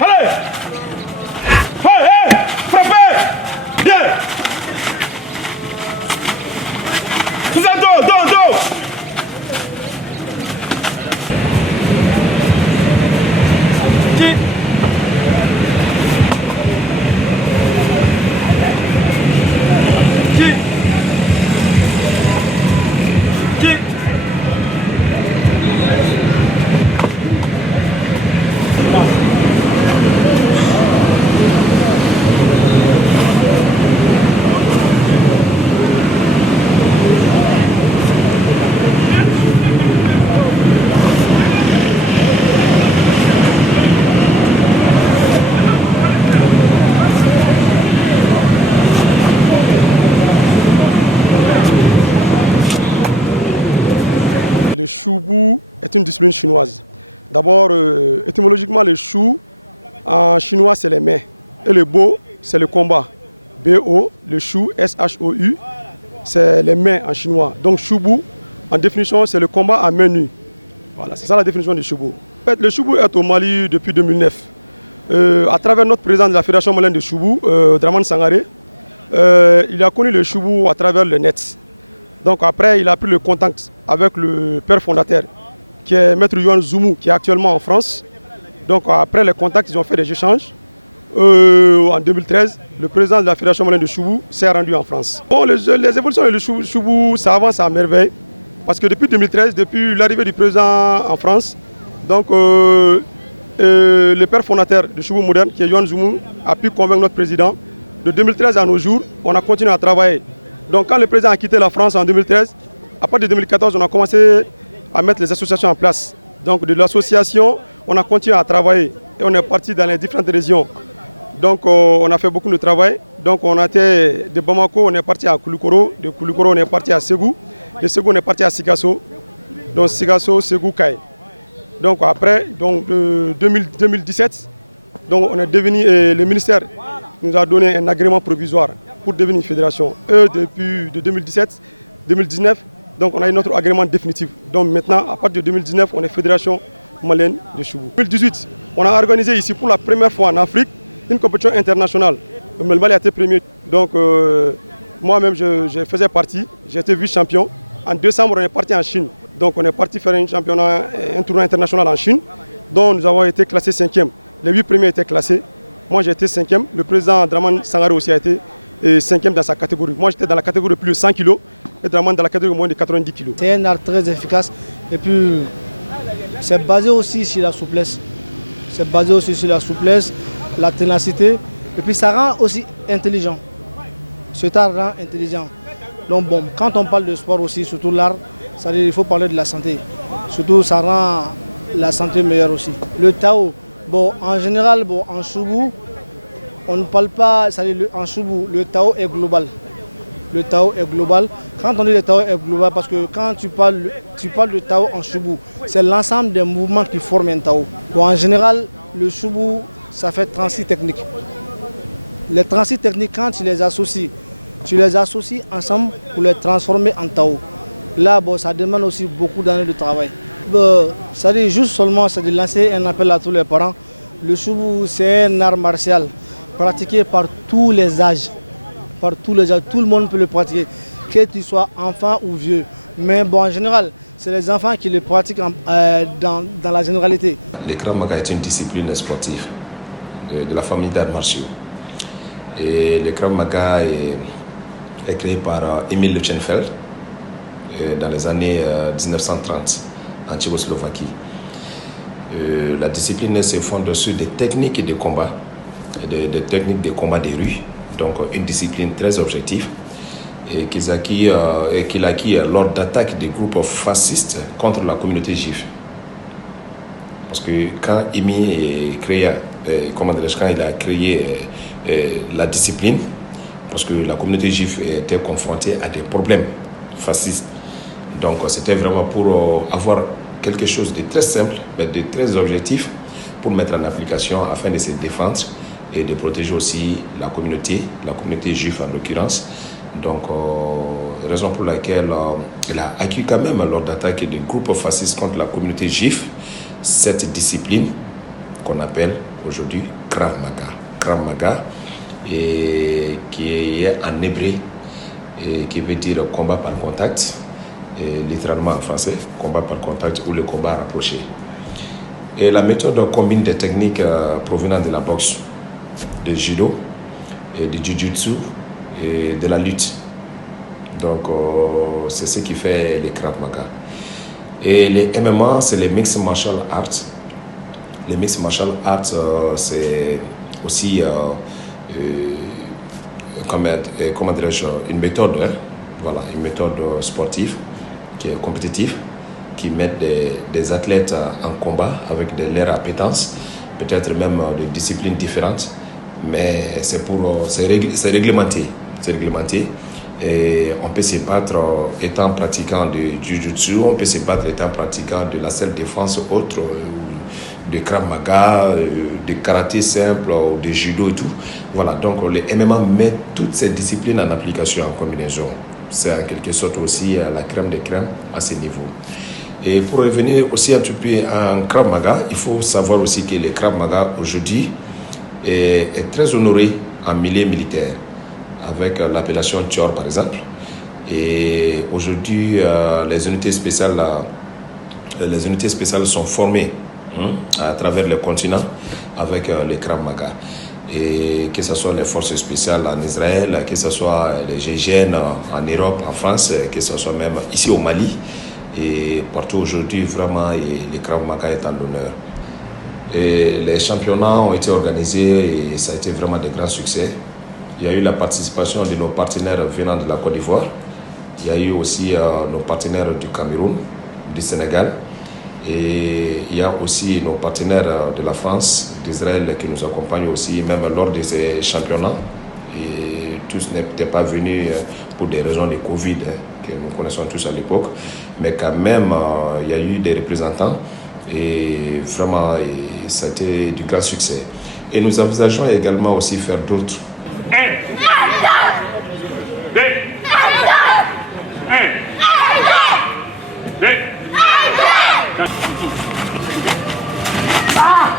Allez! Hey, hey! Frappez! Bien! Tout ça, dos! Qui? Le choubou est une discipline chinoise. D'abord, étymologiquement, le chou, en chinois, c'est les mains. Et le bo, c'est le combat. B-O, le chou, S-H-O-U, c'est les mains en chinois. Donc, choubou, en définition, c'est le combat à main nue. Voilà, c'est ça la définition du choubou. En fait, le choubou est au Mali depuis 2009. À travers notre président de la Fédération malienne de choubou, Dramane Sangaré, il a connu le choubou à travers le net. Donc après, il a pris le contact avec le père fondateur, qui est Maître Yuan Zoumou, qui est actuellement en France. Donc après les contacts, ils ont fait des échanges. En 2013, le président de la Fédération malienne de choubou s'est rendu en France. Bon, les évolutions du choubou, ça avance à merveille. Parce que depuis 2013, depuis l'arrivée du président en France, donc le père fondateur du choubou moderne, qui est Yuan Zoumou, a pu convaincre notre président. De 2013 à nos jours, on a continué à travailler. Donc quand le président a quitté la France en 2013, à partir de 2014, on a commencé à mettre les associations en place. Donc de l'association, on a continué à travailler et on est parti dans les différentes régions. Donc on a fait beaucoup de travail. Donc on a été de Bamako, on est parti à Koulikoro, de Koulikoro on est parti à Ségou, de Ségou on est parti à Sikasso, donc Sikasso, Ségou, Kaye. Donc après, donc, 2017, donc on est devenu, le ministère nous a donné un agrément provisoire pour devenir une fédération. Depuis 2017-2019, donc on a eu notre agrément définitif. Donc maintenant, à partir de 2019, on est fédération malienne de choubou. En 2018, on a organisé ici pour la première fois en Afrique une compétition internationale. Le Mali a été premier. Donc moi-même, je faisais partie, j'étais vice-champion. En décembre, on est parti en Chine. Donc on est parti faire un tournoi international en Chine, dont nous avons été classés 5e. Les 8 premiers étaient classés. Moi j'ai été 5e, le président Dramane Sangaré aussi a été 5e dans sa catégorie. Moi j'étais dans la catégorie de plus de 100 kg et Dramane dans la catégorie de moins de 90 kg. C'est un art très efficace et puis c'est basé aussi sur la souplesse. C'est basé aussi sur la souplesse, la ténacité et puis ça rend aussi intelligent. Cet art rend intelligent. Donc bon, quand on parle de sport aussi, surtout l'art, c'est-à-dire il faut parler de la santé. Surtout ça rend la santé meilleure aussi. Le Tao, bon, en général, bon, en choubou, on ne parle pas, c'est-à-dire en choubou, le Tao est global. Le Tao est global. Quand on dit le Tao est global, parce que quand tu parles de Tao en choubou, c'est l'ensemble des mouvements qui forment un Tao. Bon, en général, le choubou, ça fait 36 techniques. Les 36 techniques, quand tu les associes ensemble pour les transformer en Tao. Là, bon, ça demande aussi beaucoup d'années de travail. C'est-à-dire juste seulement, c'est de lancer un appel à tous les parents. Le choubou, c'est un art martial pratiqué par tous les âges. Par tous les âges, tout le monde peut le pratiquer, que tu sois enfant ou vieux. Mais bon, en général, c'est les enfants qui le pratiquent dans la généralité. Le Krav Maga est une discipline sportive de la famille d'arts martiaux. Et le Krav Maga est créé par Emil Lutschenfeld dans les années 1930 en Tchécoslovaquie. La discipline se fonde sur des techniques de combat, des techniques de combat des rues, donc une discipline très objective et qu'il acquit lors d'attaques des groupes fascistes contre la communauté juive. Parce que quand Emi quand il a créé la discipline, parce que la communauté juive était confrontée à des problèmes fascistes. Donc c'était vraiment pour avoir quelque chose de très simple, mais de très objectif pour mettre en application afin de se défendre et de protéger aussi la communauté juive en l'occurrence. Donc, raison pour laquelle elle a acquis quand même lors d'attaques des groupes fascistes contre la communauté juive cette discipline qu'on appelle aujourd'hui Krav Maga. Krav Maga, et qui est en hébreu, et qui veut dire combat par contact, et littéralement en français, combat par contact ou le combat rapproché. Et la méthode combine des techniques provenant de la boxe, du judo, et du jiu-jitsu et de la lutte. Donc c'est ce qui fait les Krav Maga. Et les MMA, c'est les Mixed Martial Arts. Les Mixed Martial Arts, c'est aussi comment dirais-je, une méthode, hein? Voilà, une méthode sportive qui est compétitive, qui met des athlètes en combat avec de l'air appétence, peut-être même de disciplines différentes, mais c'est réglementé. C'est réglementé. Et on peut se battre étant pratiquant de Jiu-Jitsu, on peut se battre étant pratiquant de la self-défense autre, de Krav Maga, de karaté simple, ou de judo et tout. Voilà, donc les MMA met toutes ces disciplines en application, en combinaison. C'est en quelque sorte aussi la crème des crèmes à ce niveau. Et pour revenir aussi un petit peu en Krav Maga, il faut savoir aussi que le Krav Maga aujourd'hui est très honoré en milieu militaire, avec l'appellation Tchor par exemple. Et aujourd'hui, les unités spéciales sont formées à travers le continent avec les Krav Maga. Et que ce soit les forces spéciales en Israël, que ce soit les GIGN en Europe, en France, que ce soit même ici au Mali. Et partout aujourd'hui, vraiment, les Krav Maga est en l'honneur. Et les championnats ont été organisés et ça a été vraiment de grands succès. Il y a eu la participation de nos partenaires venant de la Côte d'Ivoire. Il y a eu aussi nos partenaires du Cameroun, du Sénégal. Et il y a aussi nos partenaires de la France, d'Israël qui nous accompagnent aussi, même lors de ces championnats. Et tous n'étaient pas venus pour des raisons de Covid, que nous connaissons tous à l'époque. Mais quand même, il y a eu des représentants et vraiment, ça a été du grand succès. Et nous envisageons également aussi faire d'autres. Ah!